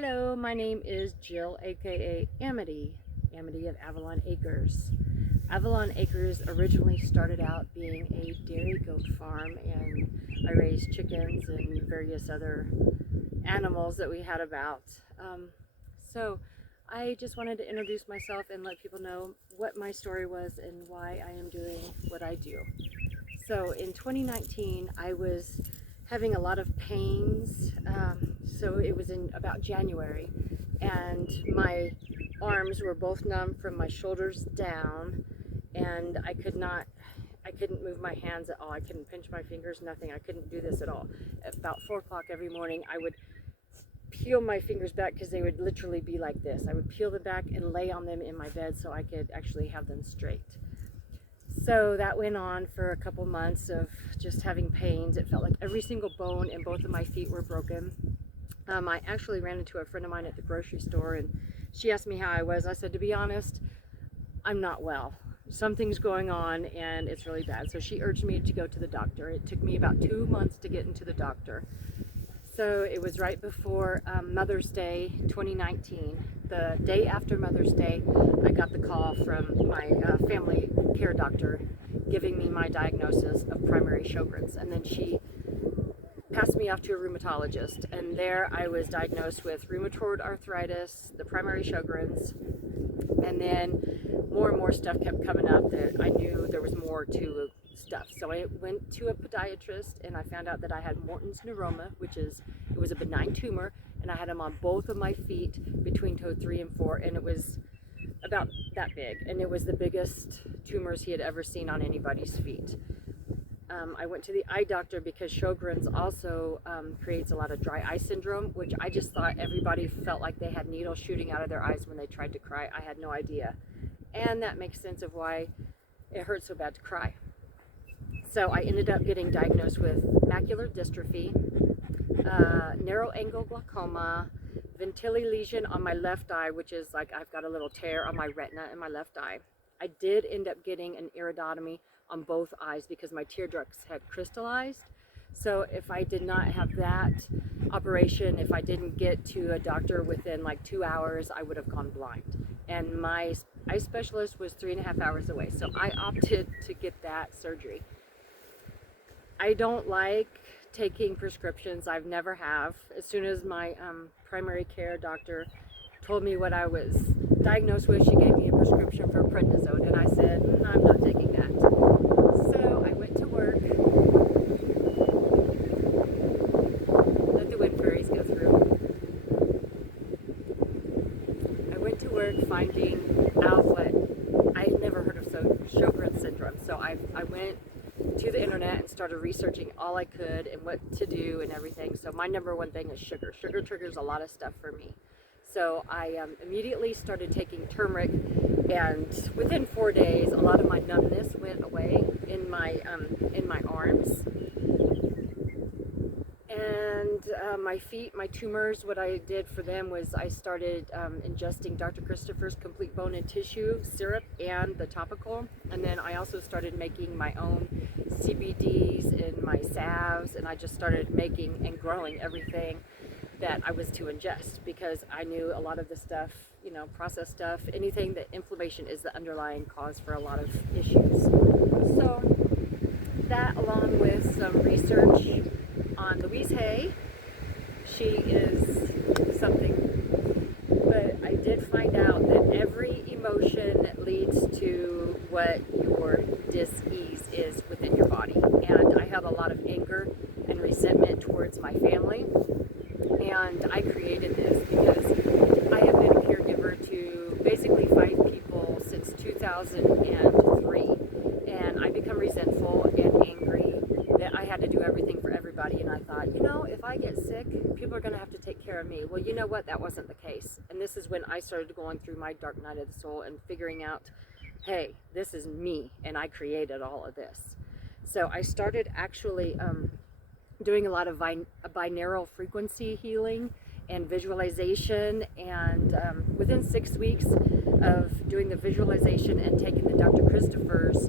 Hello, my name is Jill, aka Amity of Avalon Acres. Avalon Acres originally started out being a dairy goat farm, and I raised chickens and various other animals that we had about. So I just wanted to introduce myself and let people know what my story was and why I am doing what I do. So in 2019, I was having a lot of pains. So it was in about January, and my arms were both numb from my shoulders down, and I couldn't move my hands at all. I couldn't pinch my fingers, nothing. I couldn't do this at all. At about 4 o'clock every morning, I would peel my fingers back because they would literally be like this. I would peel them back and lay on them in my bed so I could actually have them straight. So that went on for a couple months of just having pains. It felt like every single bone in both of my feet were broken. I actually ran into a friend of mine at the grocery store, and she asked me how I was. I said, to be honest, I'm not well. Something's going on and it's really bad. So she urged me to go to the doctor. It took me about 2 months to get into the doctor. So it was right before Mother's Day 2019. The day after Mother's Day, I got the call from my family care doctor giving me my diagnosis of primary Sjogren's. And then she passed me off to a rheumatologist. And there I was diagnosed with rheumatoid arthritis, the primary Sjogren's, and then more and more stuff kept coming up that I knew there was more to stuff. So I went to a podiatrist and I found out that I had Morton's neuroma, it was a benign tumor, and I had them on both of my feet between toe 3 and 4, and it was about that big, and it was the biggest tumors he had ever seen on anybody's feet. I went to the eye doctor because Sjogren's also creates a lot of dry eye syndrome, which I just thought everybody felt like they had needles shooting out of their eyes when they tried to cry. I had no idea. And that makes sense of why it hurts so bad to cry. So I ended up getting diagnosed with macular dystrophy, narrow angle glaucoma, Ventili lesion on my left eye, which is like I've got a little tear on my retina in my left eye. I did end up getting an iridotomy on both eyes because my tear ducts had crystallized. So if I did not have that operation, if I didn't get to a doctor within like 2 hours, I would have gone blind. And my eye specialist was 3.5 hours away. So I opted to get that surgery. I don't like taking prescriptions. I've never have. As soon as my primary care doctor told me what I was diagnosed with, she gave me a prescription for prednisone, and I said, I'm not taking that. So I went to work. Let the wind fairies go through. I went to work finding out what I had never heard of Sjogren's syndrome. So I went to the internet and started researching all I could and what to do and everything. So my number one thing is sugar. Sugar triggers a lot of stuff for me. So I immediately started taking turmeric, and within 4 days, a lot of my numbness went away in my arms. And my feet, my tumors, what I did for them was I started ingesting Dr. Christopher's Complete Bone and Tissue syrup and the topical. And then I also started making my own CBDs and my salves, and I just started making and growing everything that I was to ingest, because I knew a lot of the stuff, processed stuff, anything that inflammation is the underlying cause for a lot of issues. So that, along with some research on Louise Hay, she is something. But I did find out that every emotion leads to what your dis-ease is within your body. And I have a lot of anger and resentment towards my family. And I created this because I have been a caregiver to basically 5 people since 2003. And I become resentful and angry that I had to do everything for everybody. And I thought, if I get sick, people are going to have to take care of me. Well, you know what? That wasn't the case. And this is when I started going through my dark night of the soul and figuring out, hey, this is me, and I created all of this. So I started actually doing a lot of binaural frequency healing and visualization, and within 6 weeks of doing the visualization and taking the Dr. Christopher's,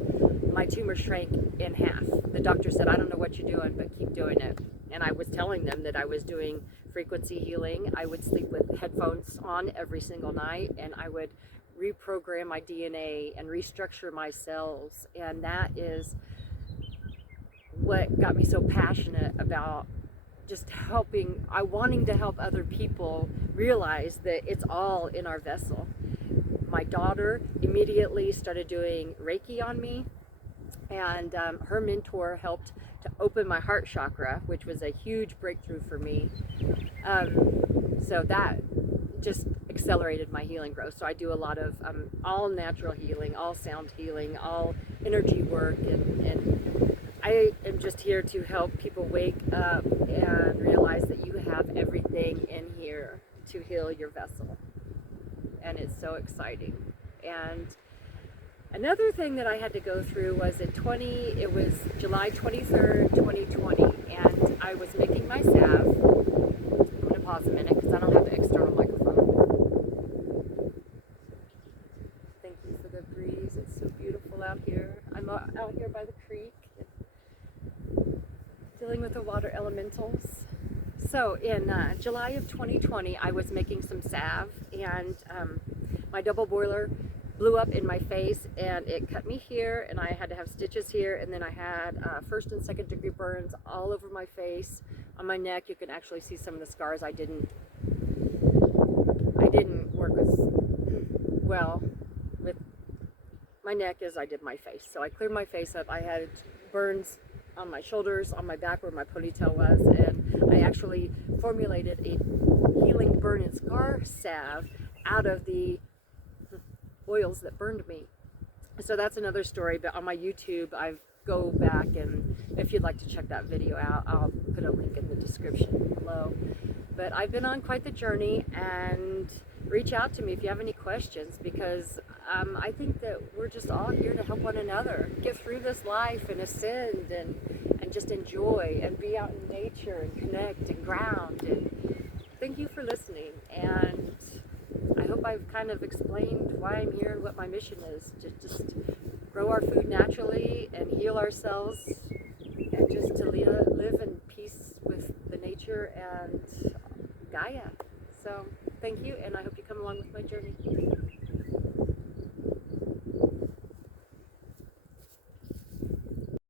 my tumor shrank in half. The doctor said, I don't know what you're doing, but keep doing it. And I was telling them that I was doing frequency healing. I would sleep with headphones on every single night, and I would reprogram my DNA and restructure my cells. And that is what got me so passionate about just wanting to help other people realize that it's all in our vessel. My daughter immediately started doing Reiki on me, and her mentor helped to open my heart chakra, which was a huge breakthrough for me. So that just accelerated my healing growth. So I do a lot of all natural healing, all sound healing, all energy work, and I am just here to help people wake up and realize that you have everything in here to heal your vessel. And it's so exciting. And another thing that I had to go through was it was July 23rd, 2020, and I was making my salve. I'm going to pause a minute because I don't have an external microphone. Thank you for the breeze. It's so beautiful out here. I'm out here by the creek, dealing with the water elementals. So in July of 2020, I was making some salve, and my double boiler blew up in my face, and it cut me here, and I had to have stitches here, and then I had first and second degree burns all over my face. On my neck, you can actually see some of the scars. I didn't work as well with my neck as I did my face. So I cleared my face up. I had burns on my shoulders, on my back where my ponytail was, and I actually formulated a healing burn and scar salve out of the oils that burned me. So that's another story, but on my YouTube I go back, and if you'd like to check that video out, I'll put a link in the description below. But I've been on quite the journey, and reach out to me if you have any questions, because I think that we're just all here to help one another get through this life and ascend and just enjoy and be out in nature and connect and ground. And thank you for listening, and I hope I've kind of explained why I'm here and what my mission is, to just grow our food naturally and heal ourselves, and just to live in peace with the nature and Gaia. So thank you, and I hope you come along with my journey.